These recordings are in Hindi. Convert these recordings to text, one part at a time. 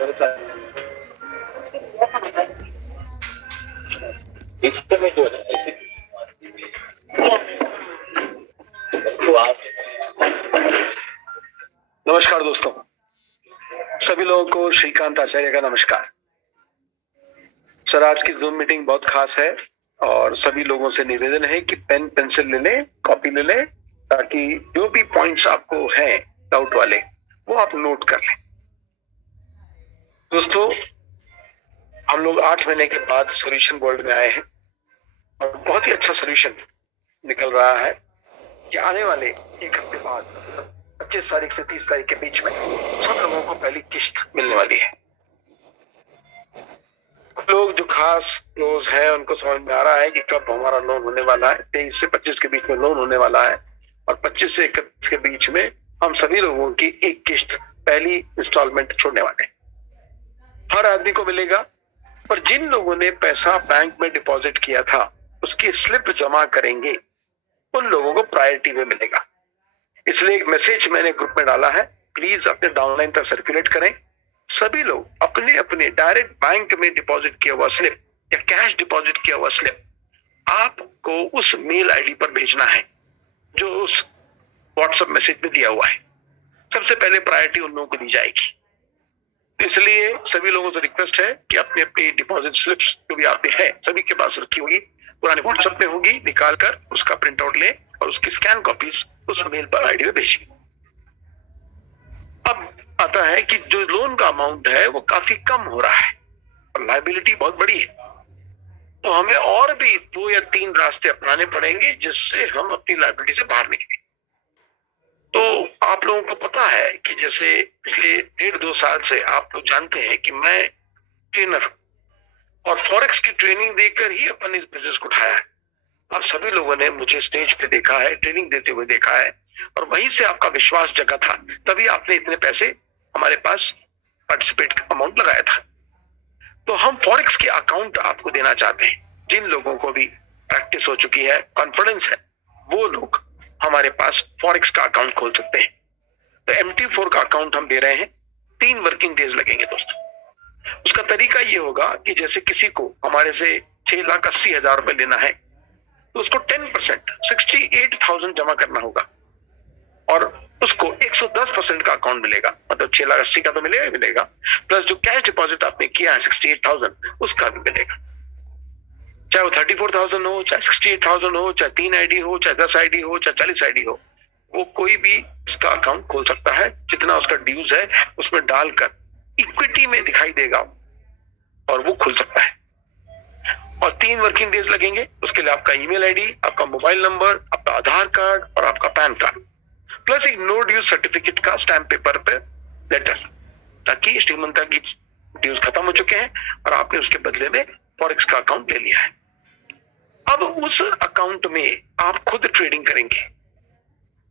में जो है ऐसे तो आप। नमस्कार दोस्तों, सभी लोगों को श्रीकांत आचार्य का नमस्कार। सर, आज की जूम मीटिंग बहुत खास है और सभी लोगों से निवेदन है कि पेन पेंसिल ले लें, कॉपी ले लें, ताकि जो भी पॉइंट्स आपको हैं डाउट वाले वो आप नोट कर लें। दोस्तों, हम लोग 8 महीने के बाद सॉल्यूशन वर्ल्ड में आए हैं और बहुत ही अच्छा सॉल्यूशन निकल रहा है कि आने वाले एक हफ्ते बाद 25 तारीख से 30 तारीख के बीच में सब लोगों को पहली किस्त मिलने वाली है। लोग जो खास क्लोज है उनको समझ में आ रहा है कि कब हमारा लोन होने वाला है। 23 से 25 के बीच में लोन होने वाला है और 25 से 31 के बीच में हम सभी लोगों की एक किस्त पहली इंस्टॉलमेंट छोड़ने वाले हैं। हर आदमी को मिलेगा, पर जिन लोगों ने पैसा बैंक में डिपॉजिट किया था उसकी स्लिप जमा करेंगे उन लोगों को प्रायोरिटी में मिलेगा। इसलिए एक मैसेज मैंने ग्रुप में डाला है, प्लीज अपने डाउनलाइन तक सर्कुलेट करें। सभी लोग अपने अपने डायरेक्ट बैंक में डिपॉजिट किया हुआ स्लिप या कैश डिपॉजिट किया हुआ स्लिप आपको उस मेल आईडी पर भेजना है जो उस व्हाट्सएप मैसेज में दिया हुआ है। सबसे पहले प्रायोरिटी उन लोगों को दी जाएगी। इसलिए सभी लोगों से रिक्वेस्ट है कि अपनी अपनी डिपॉजिट स्लिप्स जो भी आपके हैं सभी के पास रखी होगी, पुराने व्हाट्सएप में होगी, निकाल कर उसका प्रिंट आउट ले और उसकी स्कैन कॉपीज उस मेल पर आईडी में भेजिए। अब आता है कि जो लोन का अमाउंट है वो काफी कम हो रहा है और लायबिलिटी बहुत बड़ी है, तो हमें और भी 2 या 3 रास्ते अपनाने पड़ेंगे जिससे हम अपनी लायबिलिटी से बाहर निकलें। तो आप लोगों को पता है कि जैसे पिछले 1.5-2 साल से आप लोग जानते हैं कि मैं ट्रेनर और फॉरेक्स की ट्रेनिंग देकर ही अपन इस बिजनेस को उठाया है। आप सभी लोगों ने मुझे स्टेज पे देखा है, ट्रेनिंग देते हुए देखा है और वहीं से आपका विश्वास जगा था, तभी आपने इतने पैसे हमारे पास पार्टिसिपेट अमाउंट लगाया था। तो हम फॉरेक्स के अकाउंट आपको देना चाहते हैं। जिन लोगों को भी प्रैक्टिस हो चुकी है, कॉन्फिडेंस है, वो लोग हमारे पास फॉरेक्स का अकाउंट खोल सकते हैं। तो MT4 का अकाउंट हम दे रहे हैं, 3 वर्किंग डेज लगेंगे दोस्तों। उसका तरीका ये होगा कि जैसे किसी को हमारे से 6,80,000 रुपए लेना है तो उसको 10% 68,000 जमा करना होगा और उसको 110% का अकाउंट मिलेगा। मतलब 6,80,000 का तो मिलेगा ही मिलेगा, प्लस जो कैश डिपॉजिट आपने किया है 68,000 उसका भी मिलेगा। चाहे वो 34,000 हो, चाहे 68,000 हो, चाहे 3 आईडी हो, चाहे 10 आईडी हो, चाहे 40 आईडी हो, वो कोई भी इसका अकाउंट खोल सकता है। जितना उसका ड्यूज है उसमें डालकर इक्विटी में दिखाई देगा और वो खुल सकता है। और 3 वर्किंग डेज लगेंगे। उसके लिए आपका ईमेल आईडी, आपका मोबाइल नंबर, आपका आधार कार्ड और आपका पैन कार्ड, प्लस एक नो ड्यूज सर्टिफिकेट का स्टैम्प पेपर पे लेटर, ताकि श्रीमंता की ड्यूज खत्म हो चुके हैं और आपने उसके बदले में फॉरेक्स का अकाउंट ले लिया है। अब उस अकाउंट में आप खुद ट्रेडिंग करेंगे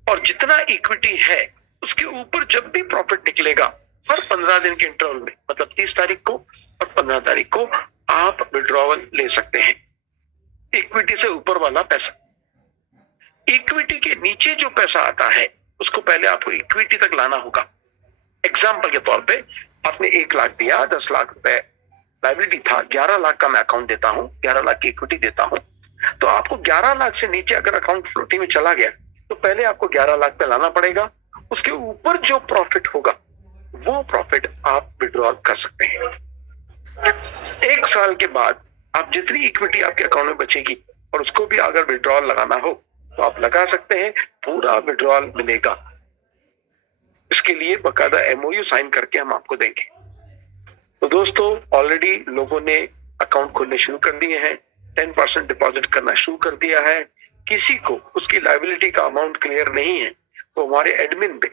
और जितना इक्विटी है उसके ऊपर जब भी प्रॉफिट निकलेगा हर 15 दिन के इंटरवल में, मतलब 30 तारीख को और 15 तारीख को आप विड्रॉवल ले सकते हैं। इक्विटी से ऊपर वाला पैसा, इक्विटी के नीचे जो पैसा आता है उसको पहले आपको इक्विटी तक लाना होगा। एग्जाम्पल के तौर पे आपने 1 लाख दिया, 10 लाख रुपए लायबिलिटी था, 11 लाख का मैं अकाउंट देता हूं, 11 लाख की इक्विटी देता हूं, तो आपको 11 लाख से नीचे अगर अकाउंट फ्लोटिंग में चला गया तो पहले आपको 11 लाख पे लाना पड़ेगा। उसके ऊपर जो प्रॉफिट होगा वो प्रॉफिट आप विड्रॉल कर सकते हैं। 1 साल के बाद आप जितनी इक्विटी आपके अकाउंट में बचेगी और उसको भी अगर विड्रॉल लगाना हो तो आप लगा सकते हैं, पूरा विड्रॉल मिलेगा। इसके लिए बकायदा MOU साइन करके हम आपको देंगे। तो दोस्तों, ऑलरेडी लोगों ने अकाउंट खोलने शुरू कर दिए हैं, 10% डिपॉजिट करना शुरू कर दिया है। किसी को उसकी लायबिलिटी का अमाउंट क्लियर नहीं है तो हमारे एडमिन पे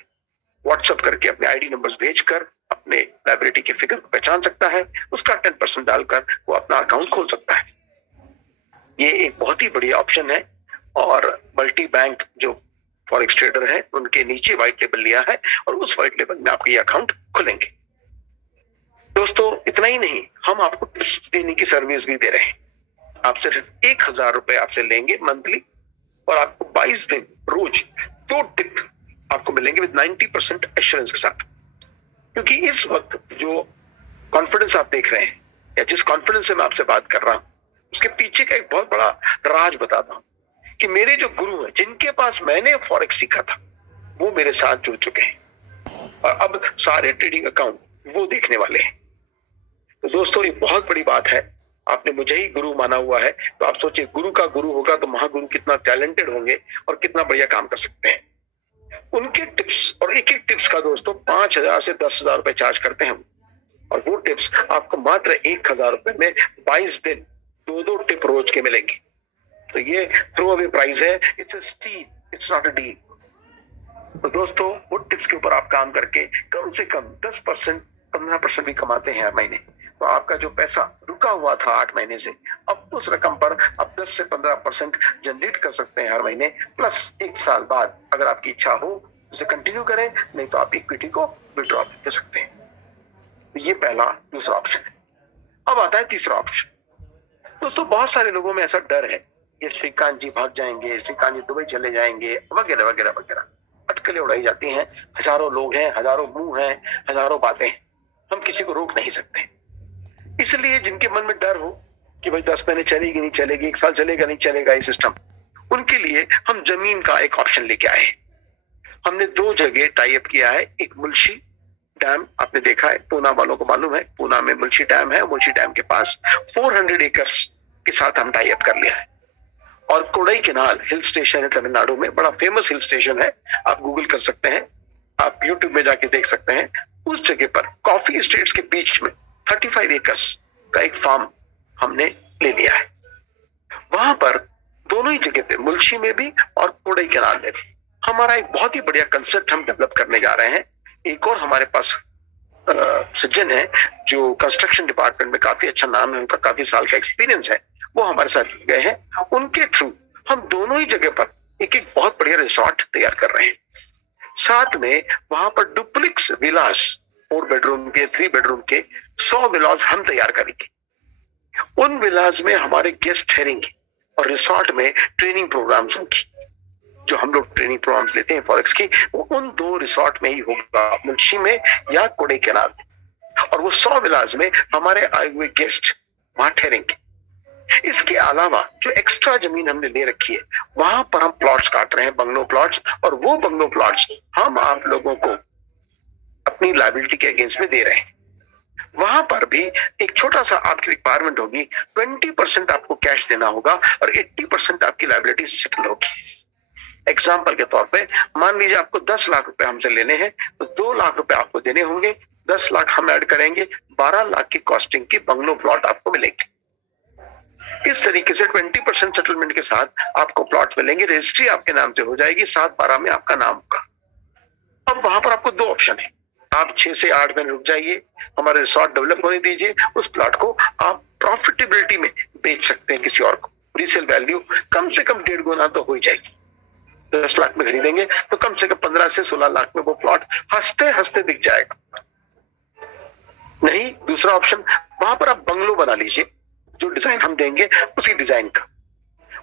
व्हाट्सएप करके अपने आईडी नंबर्स भेजकर अपने लायबिलिटी के फिगर को पहचान सकता है, उसका 10% डालकर वो अपना अकाउंट खोल सकता है। ये एक बहुत ही बढ़िया ऑप्शन है और मल्टी बैंक जो फॉरेक्स ट्रेडर है उनके नीचे व्हाइट लेबल लिया है और उस व्हाइट लेबल में आपके ये अकाउंट खुलेंगे। दोस्तों, इतना ही नहीं, हम आपको टिप्स देने की सर्विस भी दे रहे हैं। आप सिर्फ 1,000 रुपए आपसे लेंगे मंथली और आपको 22 दिन रोज 2 टिप आपको मिलेंगे विद 90% एश्योरेंस के साथ। क्योंकि इस वक्त जो कॉन्फिडेंस आप देख रहे हैं या जिस कॉन्फिडेंस से मैं आपसे बात कर रहा हूं, उसके पीछे का एक बहुत बड़ा राज बताता हूं कि मेरे जो गुरु हैं, जिनके पास मैंने फॉरेक्स सीखा था, वो मेरे साथ जुड़ चुके हैं और अब सारे ट्रेडिंग अकाउंट वो देखने वाले हैं। तो दोस्तों, ये बहुत बड़ी बात है। आपने मुझे ही गुरु माना हुआ है, तो आप सोचिए गुरु का गुरु होगा तो महागुरु कितना टैलेंटेड होंगे और कितना बढ़िया काम कर सकते हैं। उनके टिप्स, और एक एक टिप्स का दोस्तों 5,000 से 10,000 रुपए चार्ज करते हैं, और वो टिप्स आपको मात्र 1,000 रुपए में 22 दिन 2-2 टिप रोज के मिलेंगे। तो ये थ्रो अवे प्राइस है, it's a steel, it's not a deal. तो दोस्तों, वो टिप्स के ऊपर आप काम करके कम से कम 10%, 15% भी कमाते हैं हर महीने, तो आपका जो पैसा रुका हुआ था 8 महीने से, अब उस रकम पर आप 10 से 15% जनरेट कर सकते हैं हर महीने, प्लस 1 साल बाद अगर आपकी इच्छा हो उसे कंटिन्यू करें, नहीं तो आप इक्विटी को विड्रॉ कर सकते हैं। ये पहला, दूसरा ऑप्शन है। अब आता है तीसरा ऑप्शन। दोस्तों, बहुत सारे लोगों में ऐसा डर है कि श्रीकांत जी भाग जाएंगे, श्रीकांत जी दुबई चले जाएंगे, वगैरह वगैरह वगैरह अटकलें उड़ाई जाती हैं। हजारों लोग हैं, हजारों मुंह हैं, हजारों बातें हैं, हम किसी को रोक नहीं सकते। इसलिए जिनके मन में डर हो कि भाई 10 महीने चलेगी नहीं चलेगी, 1 साल चलेगा नहीं चलेगा ये सिस्टम, उनके लिए हम जमीन का एक ऑप्शन लेके आए। हमने 2 जगह टाई अप किया है। एक मुल्शी डैम, आपने देखा है, पूना वालों को मालूम है, पूना में मुल्शी डैम है। मुल्शी डैम के पास 400 एकर्स के साथ हम टाई अप कर लिया है। और कोडई केनाल हिल स्टेशन है तमिलनाडु में, बड़ा फेमस हिल स्टेशन है, आप गूगल कर सकते हैं, आप यूट्यूब में जाके देख सकते हैं। उस जगह पर कॉफी स्टेट्स के बीच में 35 एकर्स का एक फार्म हमने ले लिया है। वहां पर दोनों ही जगह पे, मुल्शी में भी और कोडई केनाल में भी, हमारा एक बहुत ही बढ़िया कंसेप्ट हम डेवलप करने जा रहे हैं। एक और हमारे पास सज्जन है जो कंस्ट्रक्शन डिपार्टमेंट में काफी अच्छा नाम है, उनका काफी साल का एक्सपीरियंस है, वो हमारे साथ गए हैं। उनके थ्रू हम दोनों ही जगह पर एक एक बहुत बढ़िया रिसोर्ट तैयार कर रहे हैं। साथ में वहां पर डुप्लेक्स विलास, 4 बेडरूम के, 3 बेडरूम के 100 विलास हम तैयार करेंगे। उन विलास में हमारे गेस्ट ठहरेंगे और रिसोर्ट में ट्रेनिंग प्रोग्राम्स होंगी। जो हम लोग ट्रेनिंग प्रोग्राम्स लेते हैं फॉरेक्स की, वो उन 2 रिसोर्ट में ही होगा, मुल्शी में या कोडई केनाल में। और वो 100 विलास में हमारे आए हुए गेस्ट वहां ठहरेंगे। इसके अलावा जो एक्स्ट्रा जमीन हमने ले रखी है, वहां पर हम प्लॉट्स काट रहे हैं, बंगलो प्लॉट्स, और वो बंगलो प्लॉट्स हम आप लोगों को अपनी लायबिलिटी के अगेंस्ट में दे रहे हैं। वहां पर भी एक छोटा सा आपकी रिक्वायरमेंट होगी, 20% आपको कैश देना होगा और 80% आपकी लायबिलिटी सेटल होगी। एग्जाम्पल के तौर पे मान लीजिए आपको 10 लाख रुपए हमसे लेने हैं, तो 2 लाख रुपए आपको देने होंगे, 10 लाख हम ऐड करेंगे, 12 लाख की कॉस्टिंग की बंगलो प्लॉट आपको मिलेंगे। इस तरीके से 20% सेटलमेंट के साथ आपको प्लॉट मिलेंगे, रजिस्ट्री आपके नाम से हो जाएगी, 7/12 में आपका नाम होगा। अब वहां पर आपको 2 ऑप्शन है, आप 6 से 8 महीने रुक जाइए, हमारे रिसोर्ट डेवलप होने दीजिए, उस प्लॉट को आप प्रॉफिटेबिलिटी में बेच सकते हैं किसी और को। रीसेल वैल्यू कम से कम 1.5 गुना तो हो जाएगी। 10 लाख में खरीदेंगे तो कम से कम 15 से 16 लाख में वो प्लॉट हंसते हंसते दिख जाएगा। नहीं, दूसरा ऑप्शन, वहां पर आप बंगलो बना लीजिए, जो डिजाइन हम देंगे उसी डिजाइन का,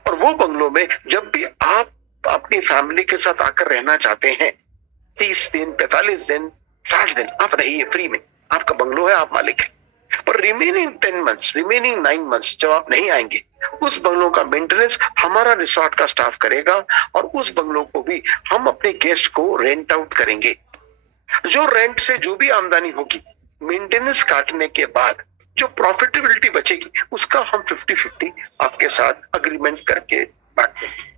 और वो बंगलो में जब भी आप अपनी फैमिली के साथ आकर रहना चाहते हैं, 30 दिन, 45 दिन, 60 दिन, आप रहिए फ्री में, आपका बंगलो है, आप मालिक हैं। पर रिमेनिंग 10 मंथ्स, रिमेनिंग 9 मंथ्स जब आप नहीं आएंगे, उस बंगलो का मेंटेनेंस हमारा रिसोर्ट का स्टाफ करेगा, और उस बंगलो को भी हम अपने गेस्ट को रेंट आउट करेंगे। जो रेंट से जो भी आमदनी होगी, मेंटेनेंस काटने के बाद जो प्रॉफिटेबिलिटी बचेगी, उसका हम 50-50 आपके साथ अग्रीमेंट करके बांट देंगे।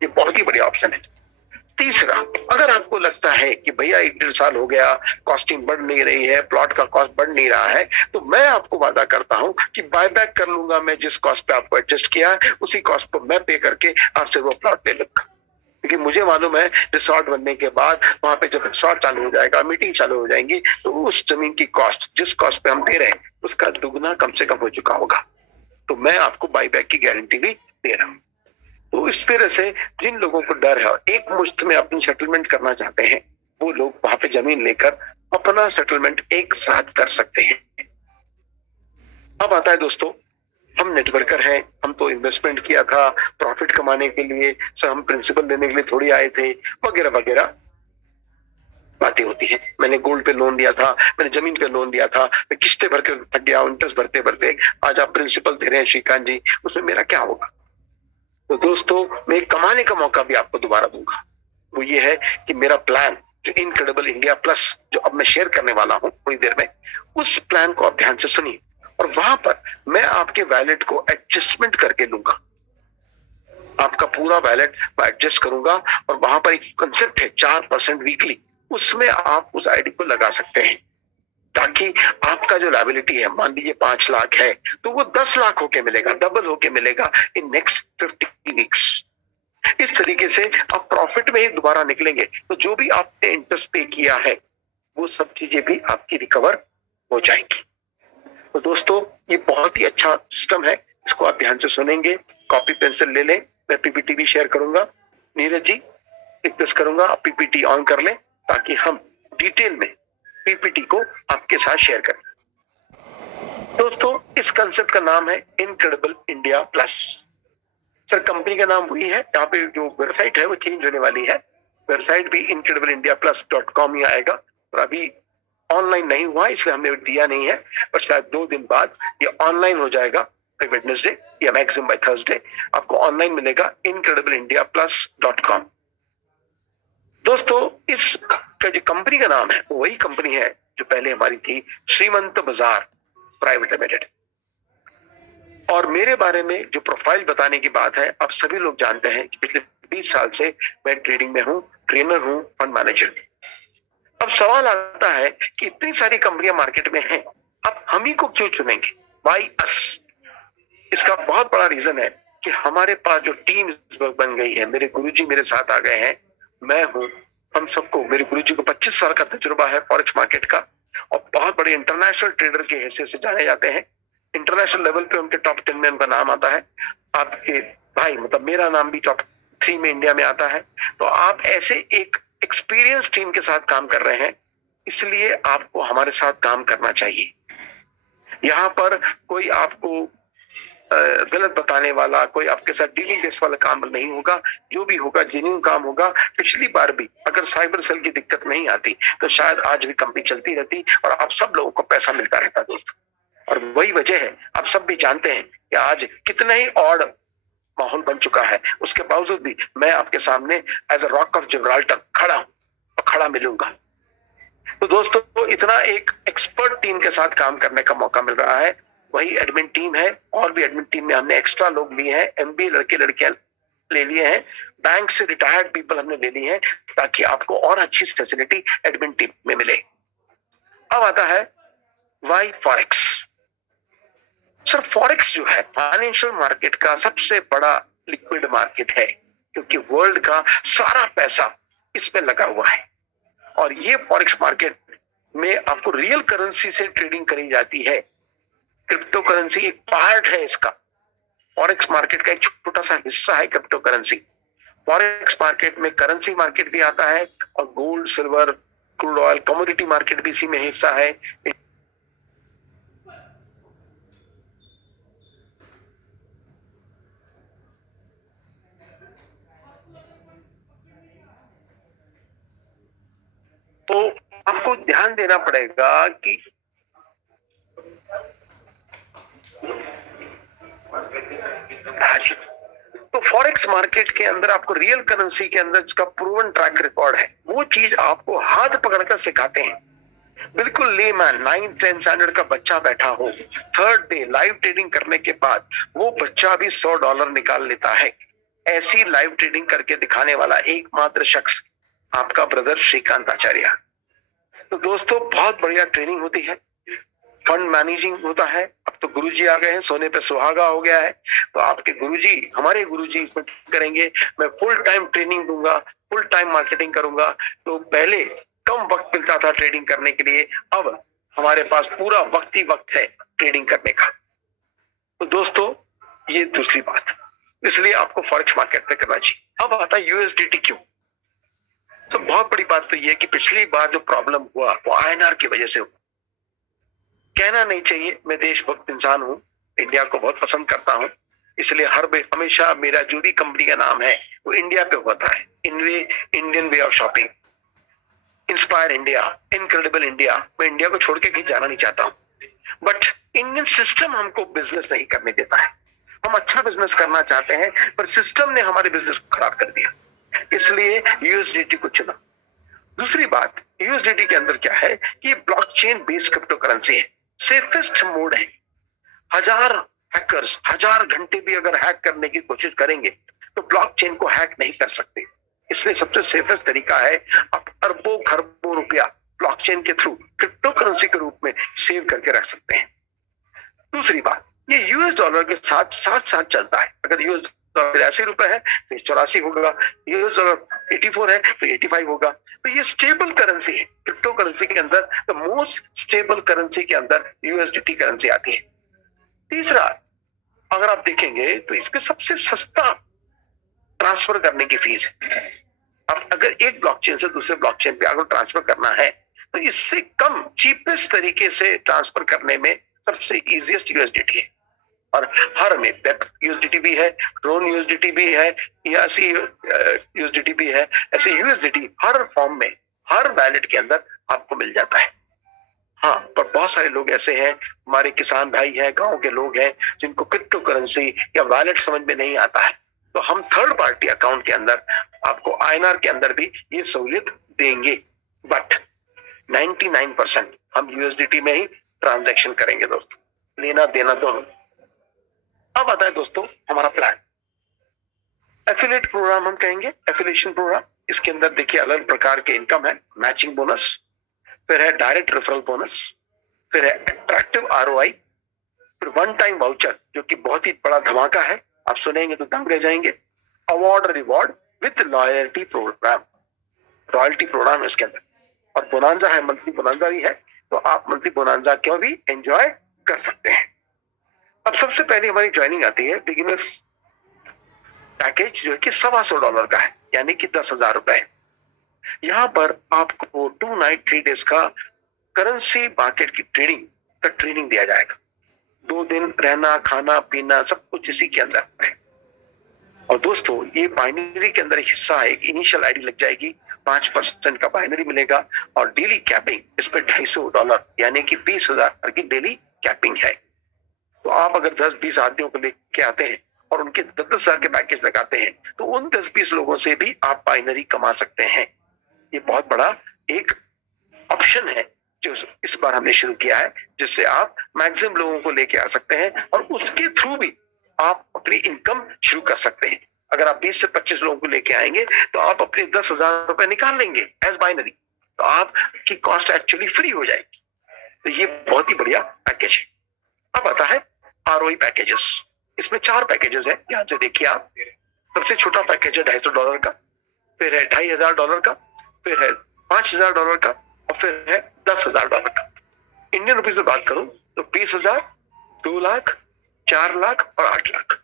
ये बहुत ही बढ़िया ऑप्शन है। तीसरा, अगर आपको लगता है कि भैया 1-1.5 साल हो गया, कॉस्टिंग बढ़ नहीं रही है, प्लॉट का कॉस्ट बढ़ नहीं रहा है, तो मैं आपको वादा करता हूं कि बायबैक कर लूंगा। मैं जिस कॉस्ट पे आपको एडजस्ट किया है, उसी कॉस्ट पर मैं पे करके आपसे वो प्लॉट ले लूंगा। क्योंकि मुझे मालूम है रिसोर्ट बनने के बाद वहां पे जब रिसोर्ट चालू हो जाएगा, मीटिंग चालू हो जाएंगी, तो उस जमीन की कॉस्ट, जिस कॉस्ट पे हम दे रहे हैं, उसका दुगना कम से कम हो चुका होगा। तो मैं आपको बायबैक की गारंटी भी दे रहा हूं। तो इस तरह से जिन लोगों को डर है, एक मुश्त में अपनी सेटलमेंट करना चाहते हैं, वो लोग वहां पे जमीन लेकर अपना सेटलमेंट एक साथ कर सकते हैं। अब आता है दोस्तों, हम नेटवर्कर हैं, हम तो इन्वेस्टमेंट किया था प्रॉफिट कमाने के लिए, सर हम प्रिंसिपल देने के लिए थोड़ी आए थे, वगैरह वगैरह। बातें होती हैं। मैंने गोल्ड पे लोन दिया था, मैंने जमीन पे लोन दिया था, मैं किस्तें भरते थक गया, इंटरेस्ट भरते भरते आज आप प्रिंसिपल दे रहे हैं श्रीकांत जी, उसमें मेरा क्या होगा? तो दोस्तों, मैं एक कमाने का मौका भी आपको दोबारा दूंगा। वो ये है कि मेरा प्लान जो इनक्रेडिबल इंडिया प्लस जो अब मैं शेयर करने वाला हूं थोड़ी देर में, उस प्लान को आप ध्यान से सुनिए और वहां पर मैं आपके वैलेट को एडजस्टमेंट करके लूंगा। आपका पूरा वैलेट मैं एडजस्ट करूंगा और वहां पर एक कंसेप्ट है 4% वीकली, उसमें आप उस आईडी को लगा सकते हैं ताकि आपका जो लायबिलिटी है, मान लीजिए 5 लाख है, तो वो 10 लाख होके मिलेगा, डबल होके मिलेगा इन नेक्स्ट 50 वीक्स। इस तरीके से आप प्रॉफिट में ही दोबारा निकलेंगे, तो जो भी आपने इंटरेस्ट पे किया है वो सब चीजें भी आपकी रिकवर हो जाएंगी। तो दोस्तों, ये बहुत ही अच्छा सिस्टम है, इसको आप ध्यान से सुनेंगे, कॉपी पेंसिल ले लें, मैं पीपीटी भी शेयर करूंगा। नीरज जी, रिक्वेस्ट करूंगा आप पीपीटी ऑन कर लें ताकि हम डिटेल में पीपीटी को आपके साथ शेयर करें। दोस्तों, इस कंसेप्ट का नाम है incredible India plus. Sir, company का नाम वही है, यहाँ पे जो वेबसाइट है वो चेंज होने वाली है, वेबसाइट भी incredibleindiaplus.com ही आएगा और अभी ऑनलाइन नहीं हुआ इसलिए हमने दिया नहीं है, पर शायद 2 दिन बाद ये ऑनलाइन हो जाएगा, वेडनेसडे या मैक्सिमम बाय थर्सडे आपको ऑनलाइन मिलेगा incredibleindiaplus.com। दोस्तों, इस का जो कंपनी का नाम है वो वही कंपनी है जो पहले हमारी थी, श्रीमंत बाजार प्राइवेट लिमिटेड। और मेरे बारे में जो प्रोफाइल बताने की बात है, आप सभी लोग जानते हैं कि पिछले 20 साल से मैं ट्रेडिंग में हूं, ट्रेनर हूं, फंड मैनेजर। अब सवाल आता है कि इतनी सारी कंपनियां मार्केट में हैं, अब हम ही को क्यों चुनेंगे? व्हाई अस? इसका बहुत बड़ा रीजन है कि हमारे पास जो टीम बन गई है, मेरे गुरुजी मेरे साथ आ गए हैं, मैं हूं, हम सबको, मेरे गुरुजी को 25 साल का तजुर्बा है फॉरेक्स मार्केट का और बहुत बड़े इंटरनेशनल ट्रेडर के हैसियत से जाने जाते हैं। इंटरनेशनल लेवल पे उनके टॉप 10 में उनका नाम आता है। आपके भाई मतलब मेरा नाम भी टॉप 3 में इंडिया में आता है। तो आप ऐसे एक एक्सपीरियंस टीम के साथ काम कर रहे हैं, इसलिए आपको हमारे साथ काम करना चाहिए। यहाँ पर कोई आपको गलत बताने वाला, कोई आपके साथ डीलिंग बेस वाला काम नहीं होगा, जो भी होगा जेन्युइन काम होगा। पिछली बार भी अगर साइबर सेल की दिक्कत नहीं आती तो शायद आज भी कंपनी चलती रहती और आप सब लोगों को पैसा मिलता रहता दोस्तों। और वही वजह है, आप सब भी जानते हैं कि आज कितना ही ऑड माहौल बन चुका है, उसके बावजूद भी मैं आपके सामने as a rock of Gibraltar खड़ा हूं और खड़ा मिलूंगा। तो दोस्तों, इतना एक एक्सपर्ट टीम के साथ काम करने का मौका मिल रहा है, वही एडमिन टीम है। और भी एडमिन टीम में हमने एक्स्ट्रा लोग लिए हैं, एमबीए लड़के लड़कियां ले लिए हैं, बैंक से रिटायर्ड पीपल हमने ले लिए हैं ताकि आपको और अच्छी फैसिलिटी एडमिन टीम में मिले। अब आता है वाई फॉरेक्स। सर, फॉरेक्स जो है फाइनेंशियल मार्केट का सबसे बड़ा लिक्विड मार्केट है, क्योंकि वर्ल्ड का सारा पैसा इसमें लगा हुआ है और ये फॉरेक्स मार्केट में आपको रियल करेंसी से ट्रेडिंग करी जाती है। क्रिप्टो करेंसी एक पार्ट है इसका, फॉरेक्स मार्केट का एक छोटा सा हिस्सा है क्रिप्टो करेंसी। फॉरेक्स मार्केट में करेंसी मार्केट भी आता है और gold, silver, crude oil, commodity market भी इसी में हिस्सा है। तो आपको ध्यान देना पड़ेगा कि तो फॉरेक्स मार्केट के अंदर आपको रियल करेंसी के अंदर जिसका प्रूवन ट्रैक रिकॉर्ड है, वो चीज आपको हाथ पकड़कर सिखाते हैं। बिल्कुल लेमैन 9-10 स्टैंडर्ड का बच्चा बैठा हो, थर्ड डे लाइव ट्रेडिंग करने के बाद वो बच्चा भी $100 निकाल लेता है। ऐसी लाइव ट्रेडिंग करके दिखाने वाला एकमात्र शख्स आपका ब्रदर श्रीकांत आचार्य। तो दोस्तों, बहुत बढ़िया ट्रेनिंग होती है, फंड मैनेजिंग होता है। अब तो गुरुजी आ गए हैं, सोने पे सुहागा हो गया है, तो आपके गुरुजी, हमारे गुरुजी इसमें करेंगे। मैं फुल टाइम ट्रेनिंग दूंगा, फुल टाइम मार्केटिंग करूंगा। तो पहले कम वक्त मिलता था ट्रेडिंग करने के लिए, अब हमारे पास पूरा वक्त ही वक्त है ट्रेडिंग करने का। तो दोस्तों, ये दूसरी बात, इसलिए आपको फॉरेक्स मार्केट में करना चाहिए। अब आता है यूएसडीटी क्यों। तो बहुत बड़ी बात तो ये कि पिछली बार जो प्रॉब्लम हुआ वो आईएनआर की वजह से हुआ। कहना नहीं चाहिए, मैं देशभक्त इंसान हूं, इंडिया को बहुत पसंद करता हूं, इसलिए हमेशा मेरा जो भी कंपनी का नाम है वो इंडिया पे होता है, Indian way of shopping. Inspire India, incredible India, मैं इंडिया को छोड़ के कहीं जाना नहीं चाहता हूं, बट इंडियन सिस्टम हमको बिजनेस नहीं करने देता है। हम अच्छा बिजनेस करना चाहते हैं पर सिस्टम ने हमारे बिजनेस को खराब कर दिया, इसलिए यूएसडीटी को चुना। दूसरी बात, यूएसडीटी के अंदर क्या है कि ब्लॉकचेन बेस्ड क्रिप्टो करेंसी है, सेफेस्ट मोड है। हजार हैकर्स 1000 घंटे भी अगर हैक करने की कोशिश करेंगे तो ब्लॉकचेन को हैक नहीं कर सकते, इसलिए सबसे सेफेस्ट तरीका है आप अरबों खरबों रुपया ब्लॉकचेन के थ्रू क्रिप्टो करेंसी के रूप में सेव करके रख सकते हैं। दूसरी बात, ये यूएस डॉलर के साथ साथ साथ चलता है। अगर यूएस डॉलर 80 रुपए है तो 84 होगा, यूएस डॉलर 84 है तो 85 होगा। तो ये स्टेबल करेंसी है, क्रिप्टो करेंसी के अंदर द मोस्ट स्टेबल करेंसी के अंदर यूएसडीटी करेंसी आती है। तीसरा, अगर आप देखेंगे तो इसके सबसे सस्ता ट्रांसफर करने की फीस है। अब अगर एक ब्लॉकचेन से दूसरे ब्लॉकचेन पे अगर ट्रांसफर करना है तो इससे कम चीपेस्ट तरीके से ट्रांसफर करने में सबसे इजीएस्ट यूएसडीटी है। और हर में पेप यूएसडीटी भी है, ड्रोन यूएसडीटी भी है, ERC यूएसडीटी भी है, ऐसे यूएसडीटी हर फॉर्म में हर वैलेट के अंदर आपको मिल जाता है। हाँ, पर बहुत सारे लोग ऐसे हैं, हमारे किसान भाई हैं, गांव के लोग हैं, जिनको क्रिप्टो करेंसी या वैलेट समझ में नहीं आता है, तो हम थर्ड पार्टी अकाउंट के अंदर आपको INR के अंदर भी ये सहूलियत देंगे, बट 99% हम यूएसडीटी में ही ट्रांजैक्शन करेंगे दोस्तों, लेना देना दोनों। अब आता है दोस्तों हमारा प्लान, एफिलिएट प्रोग्राम हम कहेंगे, एफिलिएशन प्रोग्राम। इसके अंदर देखिए अलग प्रकार के इनकम है, मैचिंग बोनस, फिर है डायरेक्ट रेफरल बोनस, फिर है अट्रैक्टिव ROI, फिर वन टाइम वाउचर जो कि बहुत ही बड़ा धमाका है, आप सुनेंगे तो दंग रह जाएंगे, award reward with loyalty programme, royalty programme है इसके अंदर, और बोनांजा है, मंथली बोनांजा भी है, तो आप मंथली बोनांजा क्यों भी एंजॉय कर सकते हैं। अब सबसे पहले हमारी ज्वाइनिंग आती है बिगिनर्स पैकेज जो कि $125 का है, यानी कि 10,000 रुपए। यहां पर आपको 2 नाइट 3 डेज का करेंसी मार्केट की ट्रेडिंग का ट्रेनिंग दिया जाएगा। 2 दिन रहना खाना पीना सब कुछ इसी के अंदर है। और दोस्तों ये बाइनरी के अंदर एक हिस्सा है, एक इनिशियल आईडी लग जाएगी, 5% का बाइनरी मिलेगा, और डेली कैपिंग इस पे $250 यानी कि 20,000 की डेली कैपिंग है। तो आप अगर 10-20 आदमियों को लेके आते हैं और उनके 10,000 के पैकेज लगाते हैं तो उन 10-20 लोगों से भी आप बाइनरी कमा सकते हैं। ये बहुत बड़ा एक ऑप्शन है जो इस बार हमने शुरू किया है, जिससे आप मैक्सिमम लोगों को लेके आ सकते हैं और उसके थ्रू भी आप अपनी इनकम शुरू कर सकते हैं। अगर आप 20 से 25 लोगों को लेके आएंगे तो आप अपने 10,000 रुपए निकाल लेंगे एज बाइनरी, तो आपकी कॉस्ट एक्चुअली फ्री हो जाएगी। तो ये बहुत ही बढ़िया पैकेज है। अब आता है ROI पैकेजेस। इसमें 4 पैकेजेस हैं, ध्यान से देखिए आप। सबसे छोटा पैकेज है $250 का, फिर है $2,500 का, फिर है $5,000 का, और फिर है $10,000 का। इंडियन रुपीज में बात करूं तो 20,000, 2 लाख, 4 लाख और 8 लाख।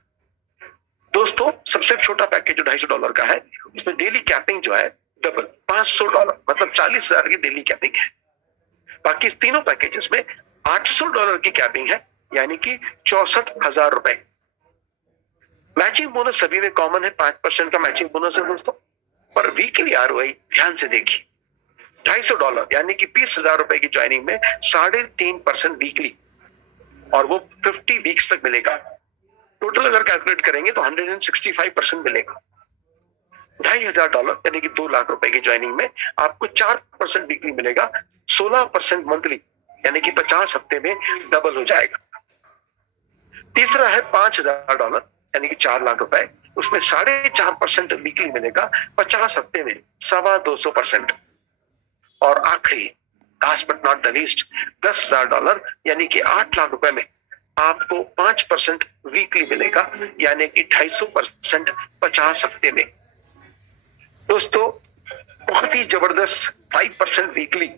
दोस्तों सबसे छोटा पैकेज जो $250 का है, उसमें डेली कैपिंग जो है डबल $500, मतलब 40,000 की डेली कैपिंग है। बाकी तीनों पैकेजेस में $800 की कैपिंग है, यानी कि 64,000 रुपए। मैचिंग बोनस सभी में कॉमन है, 5% का मैचिंग बोनस है दोस्तों। पर वीकली ROI ध्यान से देखिए, $250 यानी कि 20,000 रुपए की ज्वाइनिंग में 3.5% वीकली, और वो 50 वीक्स तक मिलेगा। टोटल अगर कैलकुलेट करेंगे तो 165% मिलेगा। $2,500 यानी कि 2 लाख रुपए की ज्वाइनिंग में आपको 4% वीकली मिलेगा, 16% मंथली, यानी कि 50 हफ्ते में डबल हो जाएगा। तीसरा है $5,000 यानी कि 4 लाख रुपए, उसमें 4.5% वीकली मिलेगा, 50 हफ्ते में $225%। और आखिरी last but not the least $10,000 यानी कि 8 लाख रुपए में आपको 5% वीकली मिलेगा, यानी कि 250% 50 हफ्ते में। दोस्तों बहुत ही जबरदस्त 5% वीकली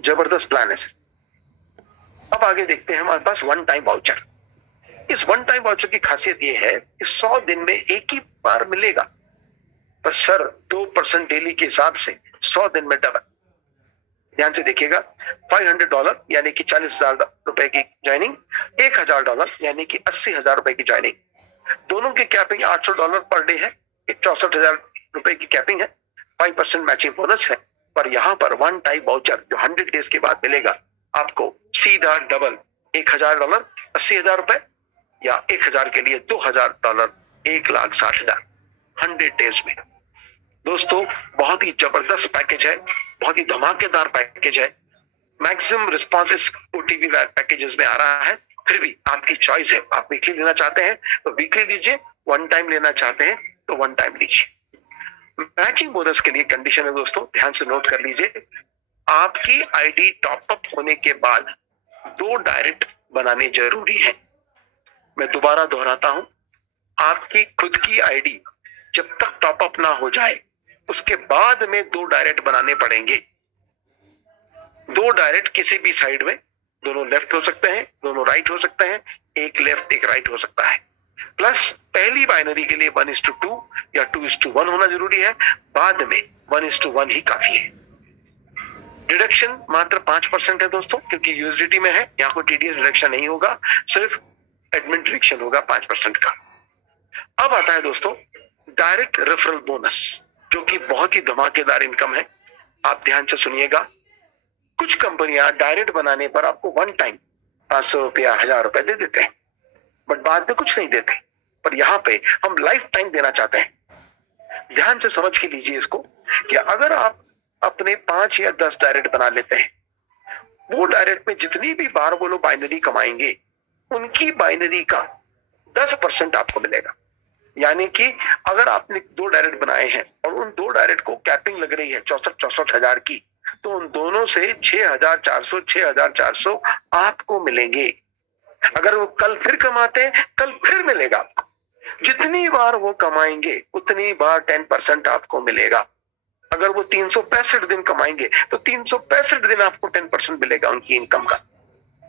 जबरदस्त प्लान है। अब आगे देखते हैं हमारे पास वन टाइम वाउचर। इस वन टाइम वाउचर की खासियत यह है कि 100 दिन में एक ही बार मिलेगा, पर सर 2% डेली के हिसाब से 100 दिन में डबल। ध्यान से देखिएगा, $500 यानी कि 40,000 रुपए की ज्वाइनिंग, $1,000 यानी कि 80,000 रुपए की ज्वाइनिंग। दोनों की कैपिंग $800 पर डे है, 64,000 रुपए की कैपिंग है, 5% मैचिंग बोनस है, पर यहाँ पर वन टाइम वाउचर जो 100 डेज के बाद मिलेगा आपको सीधा डबल $1000 80,000 रुपए, या 1000 के लिए $2000 1,60,000 100 डेज में। दोस्तों बहुत ही जबरदस्त पैकेज है, बहुत ही धमाकेदार पैकेज है। मैक्सिमम रिस्पॉन्स इस ओटीवी पैकेजेस में आ रहा है। फिर भी आपकी चॉइस है, आप वीकली लेना चाहते हैं तो वीकली लीजिए, वन टाइम लेना चाहते हैं तो वन टाइम लीजिए। मैचिंग बोनस के लिए कंडीशन है दोस्तों, ध्यान से नोट कर लीजिए। आपकी आईडी टॉपअप होने के बाद 2 डायरेक्ट बनाने जरूरी है। मैं दोबारा दोहराता हूं, आपकी खुद की आईडी जब तक टॉपअप ना हो जाए उसके बाद में 2 डायरेक्ट बनाने पड़ेंगे। 2 डायरेक्ट किसी भी साइड में, दोनों लेफ्ट हो सकते हैं, दोनों राइट हो सकते हैं, एक लेफ्ट एक राइट हो सकता है। प्लस पहली बाइनरी के लिए 1:2 या 2:1 होना जरूरी है, बाद में 1:1 ही काफी है। डिडक्शन मात्र 5% है दोस्तों, क्योंकि यूएसडीटी में है, यहाँ कोई टीडीएस डिडक्शन नहीं होगा, सिर्फ एडमिन डिडक्शन होगा 5% का। अब आता है दोस्तों डायरेक्ट रेफरल बोनस, जो कि बहुत ही धमाकेदार इनकम है। आप ध्यान से सुनिएगा। कुछ कंपनियां डायरेक्ट बनाने पर आपको वन टाइम 500 रुपया 1000 रुपए दे देते हैं, बट बाद में कुछ नहीं देते। पर यहाँ पे हम लाइफ टाइम देना चाहते हैं। ध्यान से समझ के लीजिए इसको, कि अगर आप अपने 5 या 10 डायरेक्ट बना लेते हैं, वो डायरेक्ट में जितनी भी बार वो लोग बाइनरी कमाएंगे उनकी बाइनरी का 10% आपको मिलेगा। यानी कि अगर आपने 2 डायरेक्ट बनाए हैं और उन 2 डायरेक्ट को कैपिंग लग रही है 64 हजार की, तो उन दोनों से 6400 आपको मिलेंगे। अगर वो कल फिर कमाते हैं, कल फिर मिलेगा आपको। जितनी बार वो कमाएंगे उतनी बार 10% आपको मिलेगा। अगर वो 365 दिन कमाएंगे तो 365 दिन आपको 10% मिलेगा उनकी इनकम का।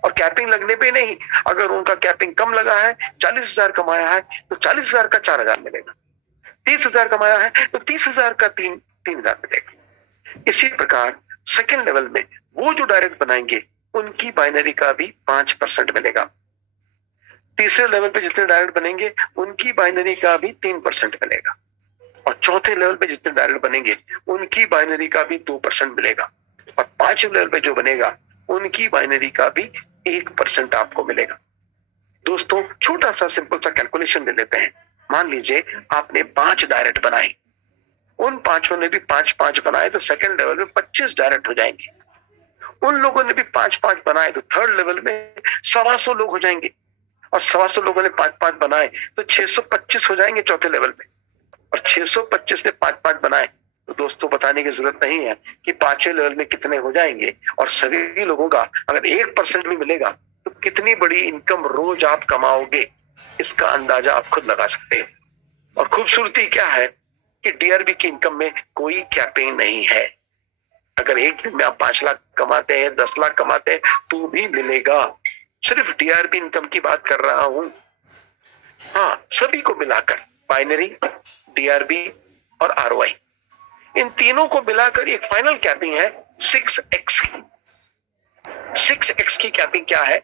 और कैपिंग लगने पे नहीं, अगर उनका कैपिंग कम लगा है, 40,000 कमाया है तो 40,000 का 4,000 मिलेगा, 30,000 कमाया है तो 30,000 का 3,000 मिलेगा। इसी प्रकार सेकेंड लेवल में वो जो डायरेक्ट बनाएंगे उनकी बाइनरी का भी 5% मिलेगा। तीसरे लेवल पे जितने डायरेक्ट बनेंगे उनकी बाइनरी का भी 3% मिलेगा। और चौथे लेवल पे जितने डायरेक्ट बनेंगे उनकी बाइनरी का भी 2% मिलेगा। और पांचवें लेवल पे जो बनेगा उनकी बाइनरी का भी 1% आपको मिलेगा। दोस्तों छोटा सा सिंपल सा कैलकुलेशन ले लेते हैं। मान लीजिए आपने 5 डायरेक्ट बनाए, उन पांचों ने भी 5-5 बनाए तो सेकंड लेवल में 25 डायरेक्ट हो जाएंगे। उन लोगों ने भी 5-5 बनाए तो थर्ड लेवल में 125 लोग हो जाएंगे। और 125 लोगों ने 5-5 बनाए तो 625 हो जाएंगे चौथे लेवल में। और 625 ने 5-5 बनाए तो दोस्तों बताने की जरूरत नहीं है कि पांचवें लेवल में कितने हो जाएंगे। और सभी लोगों का अगर 1% भी मिलेगा तो कितनी बड़ी इनकम रोज आप कमाओगे, इसका अंदाजा आप खुद लगा सकते हैं। और खूबसूरती क्या है कि डीआरबी की इनकम में कोई कैपिंग नहीं है। अगर एक दिन में आप 5 लाख कमाते हैं, 10 लाख कमाते हैं तो भी मिलेगा। सिर्फ डीआरबी इनकम की बात कर रहा हूं। हाँ, सभी को मिलाकर बाइनरी, डीआरबी और आरओआई, इन तीनों को मिलाकर एक फाइनल कैपिंग है 6x की। 6x की कैपिंग क्या है?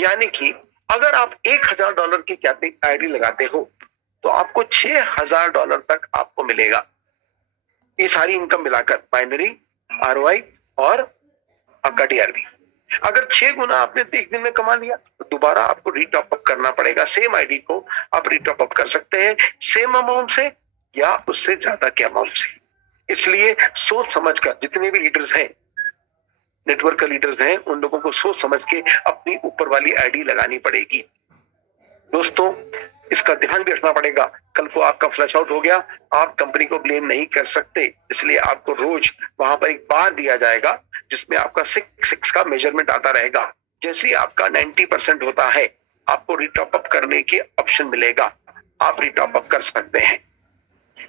यानी कि अगर आप $1,000 की कैपिंग आईडी लगाते हो तो आपको $6,000 तक आपको मिलेगा। ये सारी इनकम मिलाकर बाइनरी, आरओआई और आपका डीआरबी। अगर 6 गुना आपने एक दिन में कमा लिया तो दोबारा आपको रीटॉप अप करना पड़ेगा। सेम आईडी को आप रीटॉप अप कर सकते हैं सेम अमाउंट से या उससे ज्यादा के अमाउंट से। इसलिए सोच समझकर जितने भी लीडर्स हैं, नेटवर्क के लीडर्स हैं, उन लोगों को सोच समझ के अपनी ऊपर वाली आईडी लगानी पड़ेगी। दोस्तों इसका ध्यान भी रखना पड़ेगा, कल को आपका फ्लश आउट हो गया, आप कंपनी को ब्लेम नहीं कर सकते। इसलिए आपको रोज वहां पर एक बार दिया जाएगा जिसमें आपका 6 का मेजरमेंट आता रहेगा। जैसे ही आपका 90% होता है आपको रिटॉप अप करने की ऑप्शन मिलेगा, आप रिटॉप अप कर सकते हैं।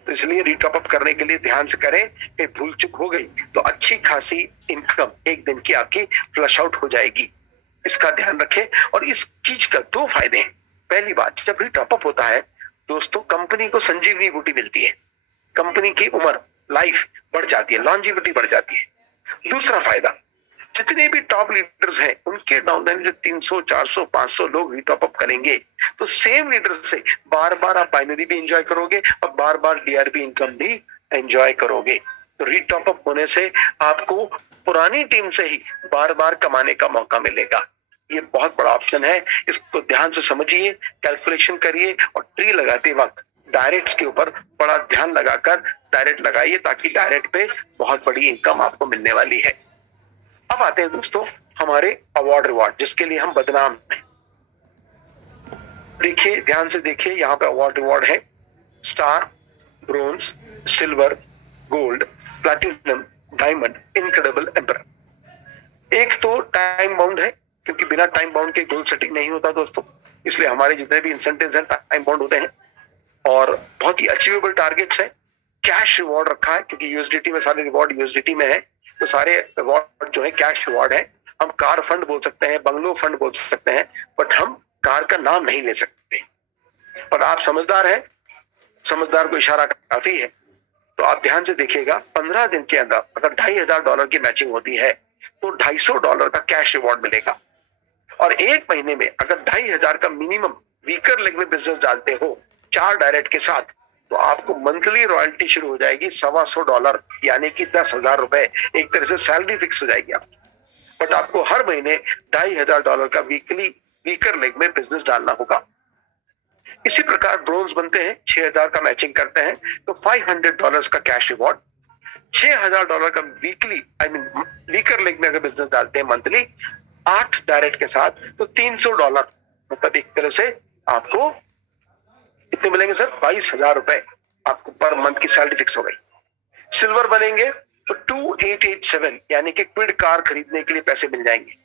तो इसलिए रिटॉप अप करने के लिए ध्यान से करें कि भूल चूक हो गई तो अच्छी खासी इनकम एक दिन की आपकी फ्लश आउट हो जाएगी। इसका ध्यान रखें। और इस चीज का 2 फायदे हैं। पहली बात, जब रिटॉप अप होता है दोस्तों कंपनी को संजीवनी बूटी मिलती है, कंपनी की उम्र, लाइफ बढ़ जाती है, लॉन्जिविटी बढ़ जाती है। दूसरा फायदा, जितने भी टॉप लीडर्स हैं उनके डाउनलाइन जो 300, 400, 500 लोग रिटॉप अप करेंगे तो सेम लीडर से बार बार आप बाइनरी भी एंजॉय करोगे और बार बार डीआरबी इनकम भी एंजॉय करोगे। तो रीटॉप अप होने से आपको पुरानी टीम से ही बार बार कमाने का मौका मिलेगा। ये बहुत बड़ा ऑप्शन है, इसको ध्यान से समझिए, कैलकुलेशन करिए और ट्री लगाते वक्त डायरेक्ट के ऊपर बड़ा ध्यान लगाकर डायरेक्ट लगाइए, ताकि डायरेक्ट पे बहुत बड़ी इनकम आपको मिलने वाली है। अब आते हैं दोस्तों हमारे अवार्ड रिवॉर्ड, जिसके लिए हम बदनाम हैं। देखिए, ध्यान से देखिए, यहाँ पे अवार्ड रिवॉर्ड है star, bronze, silver, gold, platinum, diamond, incredible emperor. एक तो टाइम बाउंड है, क्योंकि बिना टाइम बाउंड के गोल सेटिंग नहीं होता दोस्तों, इसलिए हमारे जितने भी इंसेंटिव्स हैं टाइम बाउंड होते हैं और बहुत ही अचीवेबल टारगेट्स है। कैश रिवॉर्ड रखा है, क्योंकि यूएसडीटी में सारे रिवॉर्ड यूएसडीटी में है, तो सारे रिवॉर्ड जो है कैश रिवॉर्ड है। हम कार फंड बोल सकते हैं, बंगलो फंड बोल सकते हैं, बट हम कार का नाम नहीं ले सकते। और आप समझदार हैं, समझदार को इशारा काफी है, तो आप ध्यान से देखिएगा, 15 दिन के अंदर अगर $2,500 की मैचिंग होती है तो $250 का कैश रिवॉर्ड मिलेगा। और एक महीने में अगर 2,500 का मिनिमम वीकर लेग में बिजनेस डालते हो 4 डायरेक्ट के साथ, तो आपको मंथली रॉयल्टी शुरू हो जाएगी $125, यानी कि $10,000। एक तरह से सैलरी फिक्स हो जाएगी आपकी, बट आपको हर महीने $2,500 का वीकली वीकर लेग में बिजनेस डालना होगा। इसी प्रकार ब्रोन्ज बनते हैं, 6,000 का मैचिंग करते हैं तो $500 का कैश रिवॉर्ड, $6,000 का वीकली वीकर लेग में अगर बिजनेस डालते हैं मंथली 8 डायरेक्ट के साथ, तो $300, मतलब एक तरह से आपको कितने मिलेंगे सर? $22,000 आपको पर मंथ की सैलरी फिक्स हो गई। सिल्वर बनेंगे तो 2887, यानी कि क्विड कार खरीदने के लिए पैसे मिल जाएंगे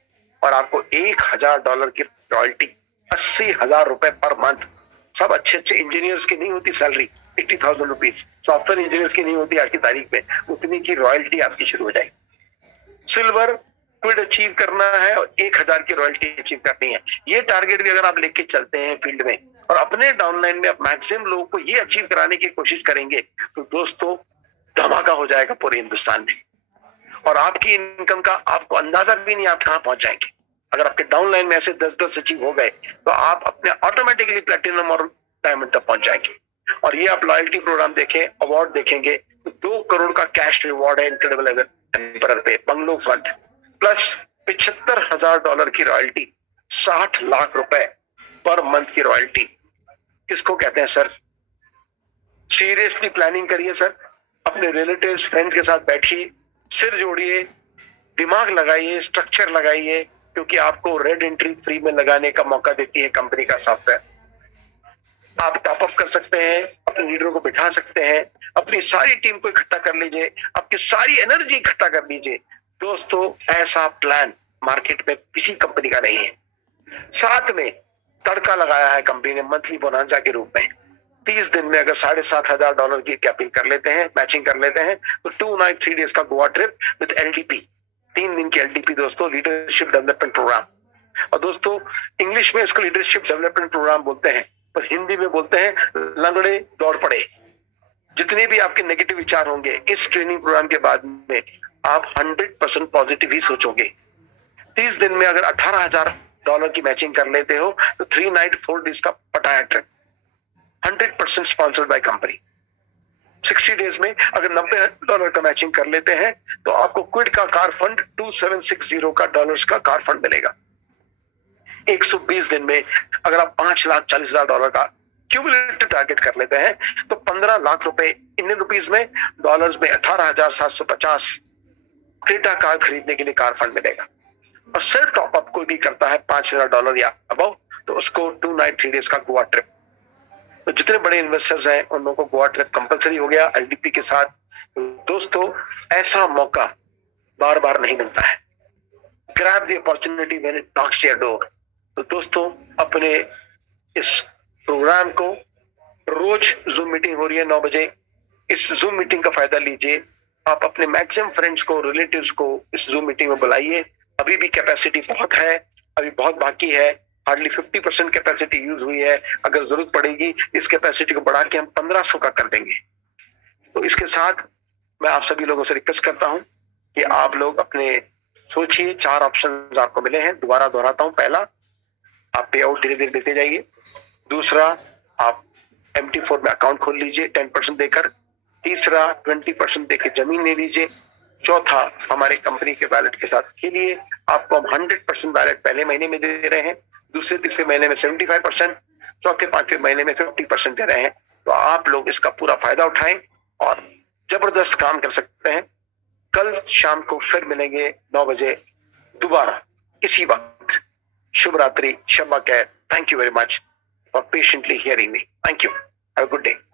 और आपको $1,000 की रॉयल्टी, $80,000 पर मंथ। सब अच्छे अच्छे इंजीनियर्स की नहीं होती सैलरी 80,000 रुपीज, सॉफ्टवेयर इंजीनियर्स की नहीं होती आज की तारीख में, उतनी की रॉयल्टी आपकी शुरू हो जाएगी। सिल्वर क्विड अचीव करना है और 1,000 की रॉयल्टी अचीव करनी है। ये टारगेट भी अगर आप लेके चलते हैं फील्ड में और अपने डाउनलाइन में मैक्सिमम लोगों को ये अचीव कराने की कोशिश करेंगे, तो दोस्तों धमाका हो जाएगा पूरे हिंदुस्तान में और आपकी इनकम का आपको अंदाजा भी नहीं आप कहां पहुंच जाएंगे। अगर आपके डाउनलाइन में ऐसे 10-10 अचीव हो गए तो आप अपने ऑटोमेटिकली प्लैटिनम और डायमंड तक पहुंच जाएंगे। और ये आप लॉयल्टी प्रोग्राम देखें, अवार्ड देखेंगे तो 2 करोड़ का कैश रिवॉर्ड है इनक्रेडिबल एम्परर पे, बंगलो फंड प्लस $75,000 की रॉयल्टी, $60 लाख पर मंथ की रॉयल्टी। किसको कहते हैं सर? सीरियसली प्लानिंग करिए सर, अपने रिलेटिव्स फ्रेंड्स के साथ बैठिए, सिर जोड़िए, दिमाग लगाइए, स्ट्रक्चर लगाइए, क्योंकि आपको रेड एंट्री फ्री में लगाने का मौका देती है कंपनी का सॉफ्टवेयर। आप टॉप अप कर सकते हैं, अपने लीडरों को बिठा सकते हैं, अपनी सारी टीम को इकट्ठा कर लीजिए, आपकी सारी एनर्जी इकट्ठा कर लीजिए। दोस्तों ऐसा प्लान मार्केट में किसी कंपनी का नहीं है। साथ में तड़का लगाया है कंपनी ने मंथली बोनांजा के रूप में। 30 दिन में अगर $7,500 की कैपिंग कर लेते हैं, मैचिंग कर लेते हैं, तो 2 नाइट 3 डेज का गोवा ट्रिप विद एलडीपी, 3 दिन की एलडीपी दोस्तों, लीडरशिप डेवलपमेंट प्रोग्राम। और दोस्तों इंग्लिश में इसको लीडरशिप डेवलपमेंट प्रोग्राम बोलते हैं, पर हिंदी में बोलते हैं लंगड़े दौड़ पड़े। जितने भी आपके नेगेटिव विचार होंगे इस ट्रेनिंग प्रोग्राम के बाद में आप 100% पॉजिटिव ही सोचोगे। 30 दिन में अगर $18,000 की मैचिंग कर लेते हो तो 3 नाइट 4 डेज का पटाया trip, 100% sponsored by company. 60 days में अगर $90,000 का मैचिंग कर लेते हैं तो आपको क्विड का कार फंड 2760 का डॉलर्स का कार फंड मिलेगा। 120 दिन में अगर आप $5,40,000 का क्यूमुलेटिव टारगेट कर लेते हैं तो $15 लाख इंडियन रुपीज में, डॉलर्स में 18,750 क्रेटा कार खरीदने के लिए कार फंड मिलेगा। और सेल्फ टॉप अप कोई भी करता है $5,000 या अबव, तो उसको 2 नाइट 3 डेज का गोवा ट्रिप। तो जितने बड़े इन्वेस्टर्स हैं उन लोगों को गोवा ट्रिप कंपलसरी हो गया एलडीपी के साथ। तो दोस्तों ऐसा मौका बार बार नहीं मिलता है। Grab the opportunity when it knocks your door. तो दोस्तों अपने इस प्रोग्राम को, रोज जूम मीटिंग हो रही है 9 बजे, इस जूम मीटिंग का फायदा लीजिए। आप अपने मैक्सिमम फ्रेंड्स को, रिलेटिव्स को इस जूम मीटिंग में बुलाइए। अभी भी कैपेसिटी बहुत है, अभी बहुत बाकी है, हार्डली 50% कैपेसिटी यूज हुई है। अगर जरूरत पड़ेगी इस कैपेसिटी को बढ़ा के हम 1,500 का कर देंगे। तो इसके साथ मैं आप सभी लोगों से रिक्वेस्ट करता हूं कि आप लोग अपने सोचिए, 4 ऑप्शन आपको मिले हैं, दोबारा दोहराता हूं। पहला, आप पे आउट धीरे धीरे देते जाइए। दूसरा, आप MT4 में अकाउंट खोल लीजिए 10% देकर। तीसरा 20% देके जमीन ले लीजिए। चौथा, हमारे कंपनी के वैलेट के साथ खेलिए। आपको हम 100% वैलेट पहले महीने में दे रहे हैं, दूसरे तीसरे महीने में 75%, चौथे पांचवें महीने में 50% दे रहे हैं। तो आप लोग इसका पूरा फायदा उठाएं और जबरदस्त काम कर सकते हैं। कल शाम को फिर मिलेंगे 9 बजे दोबारा इसी वक्त। शुभ रात्रि, शब्बा खैर। Thank you very much for patiently hearing me. Thank you. Have a good day.